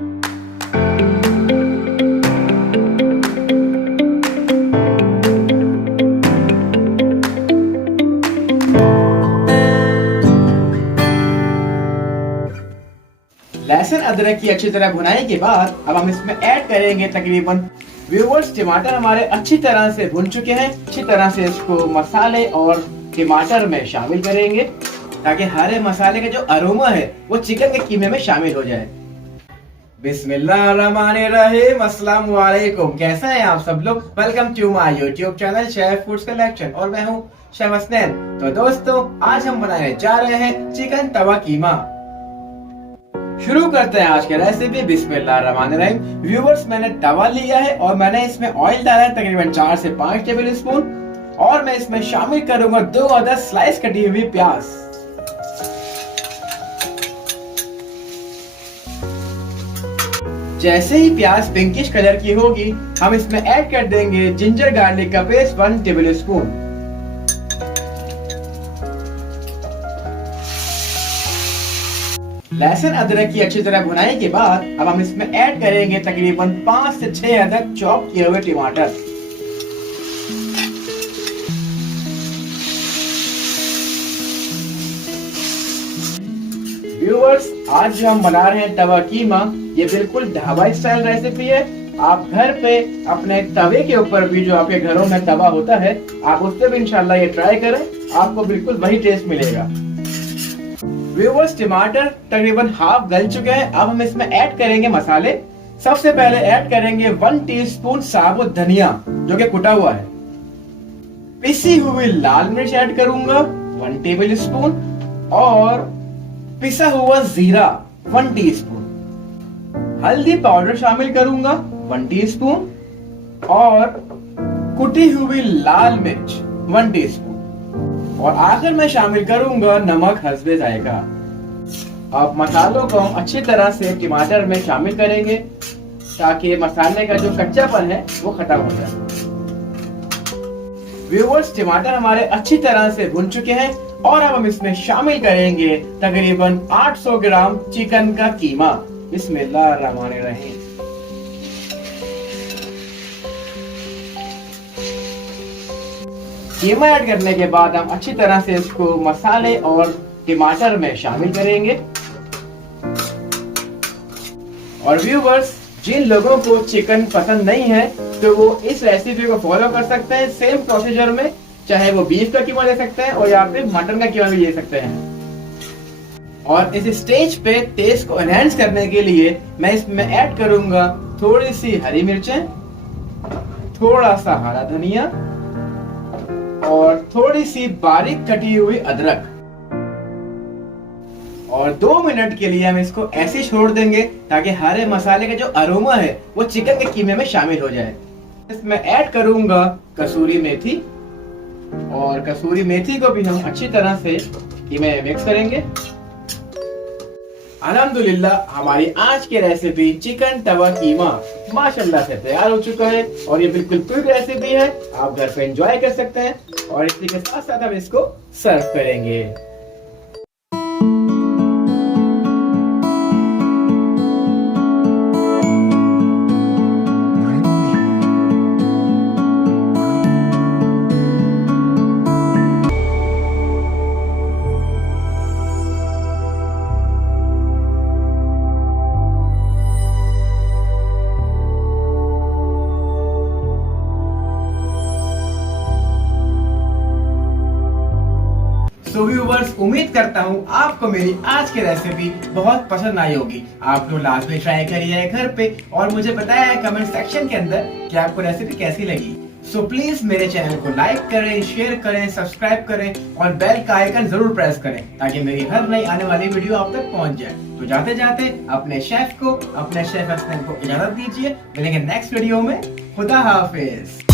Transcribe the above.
लहसुन अदरक की अच्छी तरह भुनाई के बाद अब हम इसमें ऐड करेंगे तकरीबन व्यूअर्स टमाटर हमारे अच्छी तरह से भुन चुके हैं। अच्छी तरह से इसको मसाले और टमाटर में शामिल करेंगे ताकि हरे मसाले का जो अरोमा है वो चिकन के कीमे में शामिल हो जाए। बिस्मिल्लाहिर्रहमानिर्रहीम, अस्सलाम वालेकुम। कैसे हैं आप सब लोग? Welcome to my YouTube channel chef foods collection और मैं हूं शेफ हसनैन। तो दोस्तों, आज हम बनाने जा रहे हैं चिकन तवा कीमा। शुरू करते हैं आज की रेसिपी। बिस्मिल्लाहिर्रहमानिर्रहीम। व्यूअर्स, मैंने तवा लिया है और मैंने इसमें ऑयल डाला है तकरीबन 4 से 5 टेबल स्पून और मैं इसमें शामिल करूंगा 2 अदद स्लाइस कटी हुई प्याज। जैसे ही प्याज पिंकिश कलर की होगी हम इसमें ऐड कर देंगे जिंजर गार्लिक का पेस्ट 1 टेबल स्पून। लहसुन अदरक की अच्छी तरह भुनाई के बाद अब हम इसमें ऐड करेंगे तकरीबन 5 से 6 अदद चॉप किए हुए टमाटर। व्यूअर्स, आज जो हम बना रहे हैं तवा कीमा, ये बिल्कुल ढाबा स्टाइल रेसिपी है। आप घर पे अपने तवे के ऊपर भी, जो आपके घरों में तवा होता है, आप उससे भी इंशाल्लाह ये ट्राई करें, आपको बिल्कुल वही टेस्ट मिलेगा। व्यूअर्स, टमाटर तकरीबन हाफ गल चुके हैं। अब हम इसमें ऐड करेंगे मसाले। सबसे पहले ऐड करेंगे 1 टीस्पून साबुत धनिया जो कि कुटा हुआ है। पिसी हुई लाल मिर्च ऐड करूंगा 1 टेबल स्पून और पिसा हुआ जीरा 1 टीस्पून। हल्दी पाउडर शामिल करूंगा 1 टीस्पून और कुटी हुई लाल मिर्च 1 टीस्पून और आखिर में शामिल करूंगा नमक हस्बे जायका। अब मसालों को हम अच्छी तरह से टमाटर में शामिल करेंगे ताकि मसाले का जो कच्चापन है वो खत्म हो जाए। व्यूअर्स, टमाटर हमारे अच्छी तरह से भुन चुके हैं और अब हम इसमें शामिल करेंगे तकरीबन 800 ग्राम चिकन का कीमा। बिस्मिल्लाहिर्रहमानिर्रहीम। कीमा ऐड करने के बाद हम अच्छी तरह से इसको मसाले और टमाटर में शामिल करेंगे। और व्यूअर्स, जिन लोगों को चिकन पसंद नहीं है तो वो इस रेसिपी को फॉलो कर सकते हैं सेम प्रोसीजर में। चाहे वो बीफ का कीमा ले सकते हैं और या फिर मटन का कीमा भी ले सकते हैं। और इस स्टेज पे टेस्ट को एनहांस करने के लिए मैं इसमें ऐड करूंगा थोड़ी सी हरी मिर्चें, थोड़ा सा हरा धनिया और थोड़ी सी बारीक कटी हुई अदरक। और 2 मिनट के लिए हम इसको ऐसे छोड़ देंगे ताकि हरे मसाले का जो अरोमा है वो चिकन के कीमे में शामिल हो जाए। इसमें ऐड करूंगा कसूरी मेथी और कसूरी मेथी को भी हम अच्छी तरह से कीमे में मिक्स करेंगे। अल्हम्दुलिल्लाह, हमारी आज की रेसिपी चिकन तवा कीमा माशाल्लाह से तैयार हो चुका है और ये बिल्कुल क्विक रेसिपी है। आप घर पे एंजॉय कर सकते हैं और इसी के साथ साथ हम इसको सर्व करेंगे। तो व्यूअर्स, उम्मीद करता हूँ आपको मेरी आज की रेसिपी बहुत पसंद आई होगी। आप लोग लाजमी ट्राई करिए घर पे और मुझे बताया है कमेंट सेक्शन के अंदर कि आपको रेसिपी कैसी लगी। सो प्लीज मेरे चैनल को लाइक करें, शेयर करें, सब्सक्राइब करें और बेल का आइकन जरूर प्रेस करें ताकि मेरी हर नई आने वाली वीडियो आप तक पहुंच जाए। तो जाते जाते अपने शेफ हसनैन को इजाजत दीजिए। मिलेंगे नेक्स्ट वीडियो में। खुदा हाफिज।